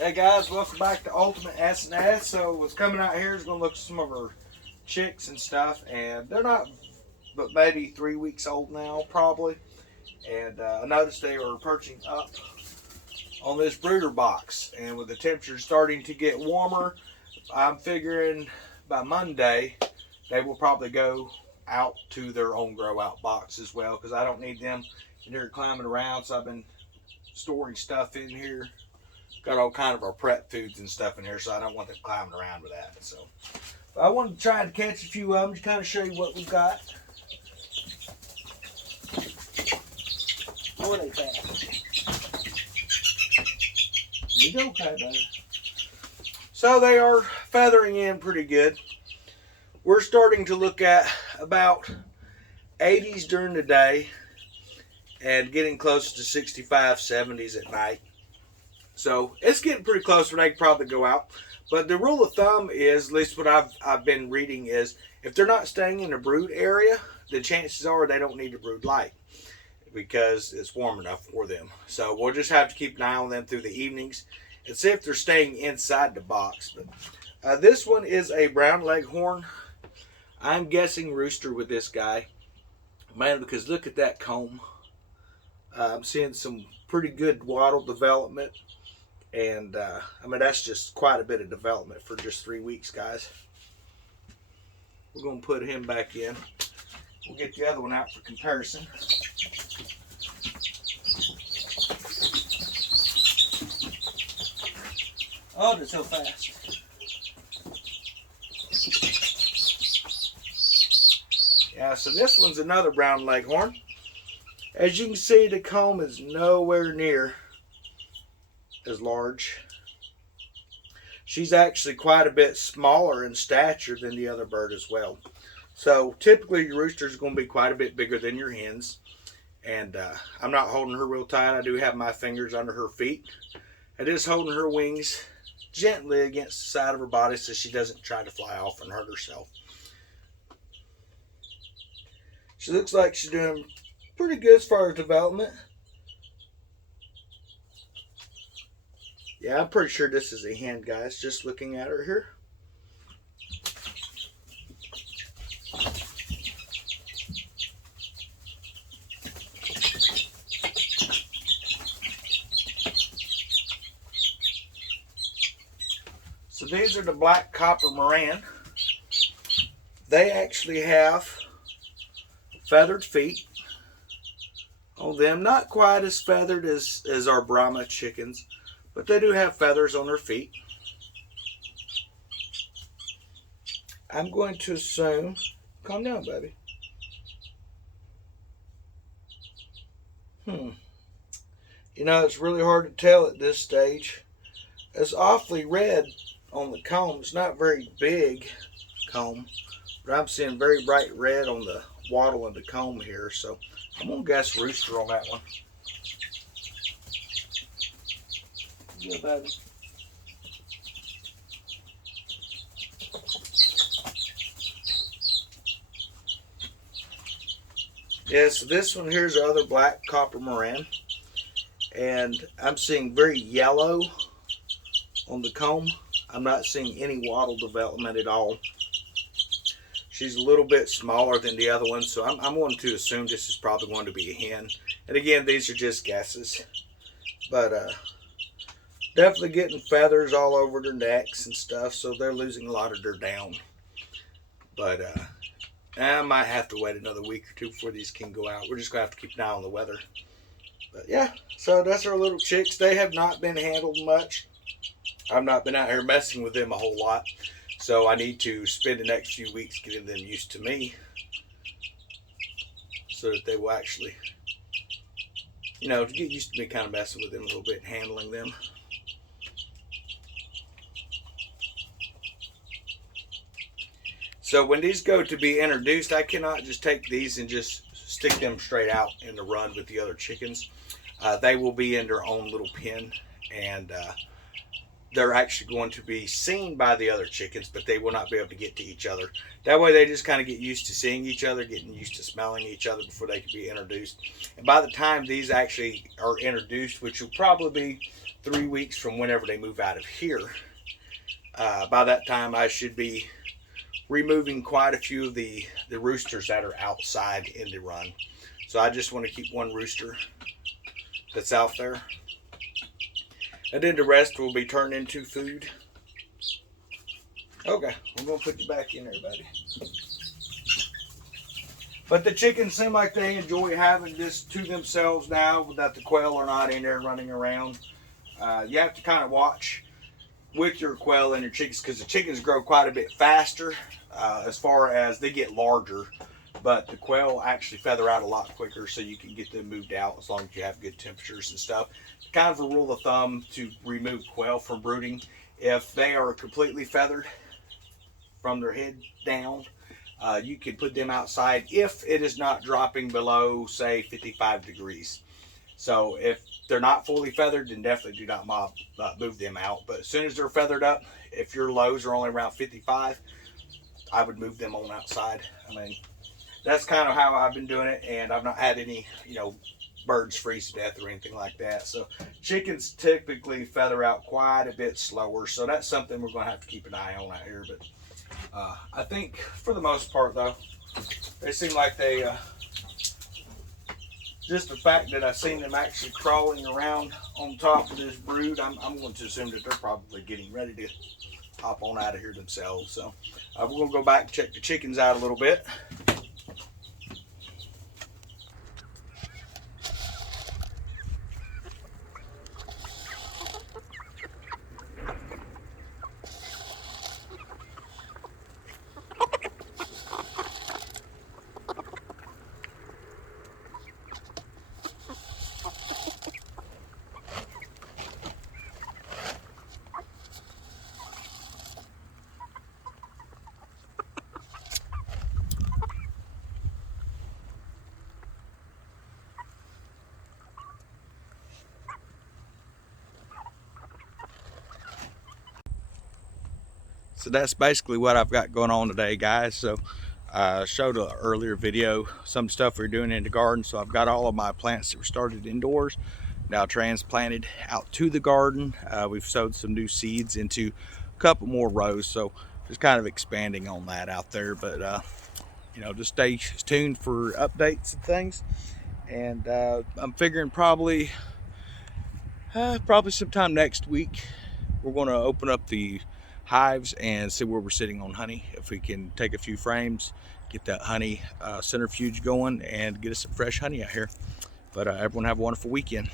Hey guys, welcome back to Ultimate S&S. So what's coming out here is going to look at some of our chicks and stuff, and they're not but maybe 3 weeks old now probably. And I noticed they were perching up on this brooder box, and with the temperature starting to get warmer, I'm figuring by Monday they will probably go out to their own grow out box as well, because I don't need them in here climbing around. So I've been storing stuff in here. Got all kind of our prep foods and stuff in here, so I don't want them climbing around with that. So I wanted to try to catch a few of them to kind of show you what we've got. Oh, they fast. You go, okay, buddy. So they are feathering in pretty good. We're starting to look at about 80s during the day and getting close to 65, 70s at night. So it's getting pretty close where they can probably go out. But the rule of thumb is, at least what I've been reading, is if they're not staying in a brood area, the chances are they don't need to brood light because it's warm enough for them. So we'll just have to keep an eye on them through the evenings and see if they're staying inside the box. But this one is a brown leghorn. I'm guessing rooster with this guy, man, because look at that comb. I'm seeing some pretty good wattle development. And I mean, that's just quite a bit of development for just 3 weeks, guys. We're going to put him back in. We'll get the other one out for comparison. Oh, they're so fast. Yeah, so this one's another brown leghorn. As you can see, the comb is nowhere near as large. She's actually quite a bit smaller in stature than the other bird as well. So typically your rooster is going to be quite a bit bigger than your hens. And I'm not holding her real tight. I do have my fingers under her feet. I just holding her wings gently against the side of her body so she doesn't try to fly off and hurt herself. She looks like she's doing pretty good as far as development. Yeah, I'm pretty sure this is a hen, guys, just looking at her here. So these are the black copper maran. They actually have feathered feet on them. Not quite as feathered as our Brahma chickens, but they do have feathers on their feet. I'm going to assume, calm down, baby. You know, it's really hard to tell at this stage. It's awfully red on the comb. It's not very big comb, but I'm seeing very bright red on the wattle of the comb here. So I'm going to guess rooster on that one. Yeah, baby. Yeah, so this one here's the other black copper maran, and I'm seeing very yellow on the comb. I'm not seeing any wattle development at all. She's a little bit smaller than the other one, so I'm going to assume this is probably going to be a hen. And again, these are just guesses, but definitely getting feathers all over their necks and stuff, so they're losing a lot of their down. But I might have to wait another week or two before these can go out. We're just going to have to keep an eye on the weather. But yeah, so that's our little chicks. They have not been handled much. I've not been out here messing with them a whole lot. So I need to spend the next few weeks getting them used to me so that they will actually, you know, to get used to me kind of messing with them a little bit and handling them. So when these go to be introduced, I cannot just take these and just stick them straight out in the run with the other chickens. They will be in their own little pen, and they're actually going to be seen by the other chickens, but they will not be able to get to each other. That way they just kind of get used to seeing each other, getting used to smelling each other before they can be introduced. And by the time these actually are introduced, which will probably be 3 weeks from whenever they move out of here, by that time I should be removing quite a few of the roosters that are outside in the run. So I just want to keep one rooster that's out there. And then the rest will be turned into food. Okay, we're going to put you back in there, buddy. But the chickens seem like they enjoy having this to themselves now, that the quail are not in there running around. You have to kind of watch with your quail and your chickens, because the chickens grow quite a bit faster as far as they get larger. But the quail actually feather out a lot quicker, so you can get them moved out as long as you have good temperatures and stuff. Kind of a rule of thumb to remove quail from brooding: if they are completely feathered from their head down, you can put them outside if it is not dropping below, say, 55 degrees. So if they're not fully feathered, then definitely do not move them out. But as soon as they're feathered up, if your lows are only around 55, I would move them on outside. I mean, that's kind of how I've been doing it, and I've not had any, birds freeze to death or anything like that. So chickens typically feather out quite a bit slower, so that's something we're going to have to keep an eye on out here. But I think for the most part, though, they seem like they just the fact that I've seen them actually crawling around on top of this brood, I'm going to assume that they're probably getting ready to hop on out of here themselves. So we're going to go back and check the chickens out a little bit. So that's basically what I've got going on today, guys. So I showed an earlier video some stuff we're doing in the garden. So I've got all of my plants that were started indoors now transplanted out to the garden. We've sowed some new seeds into a couple more rows, so just kind of expanding on that out there. But just stay tuned for updates and things. And I'm figuring probably sometime next week we're going to open up the hives and see where we're sitting on honey. If we can take a few frames, get that honey centrifuge going, and get us some fresh honey out here. But everyone have a wonderful weekend.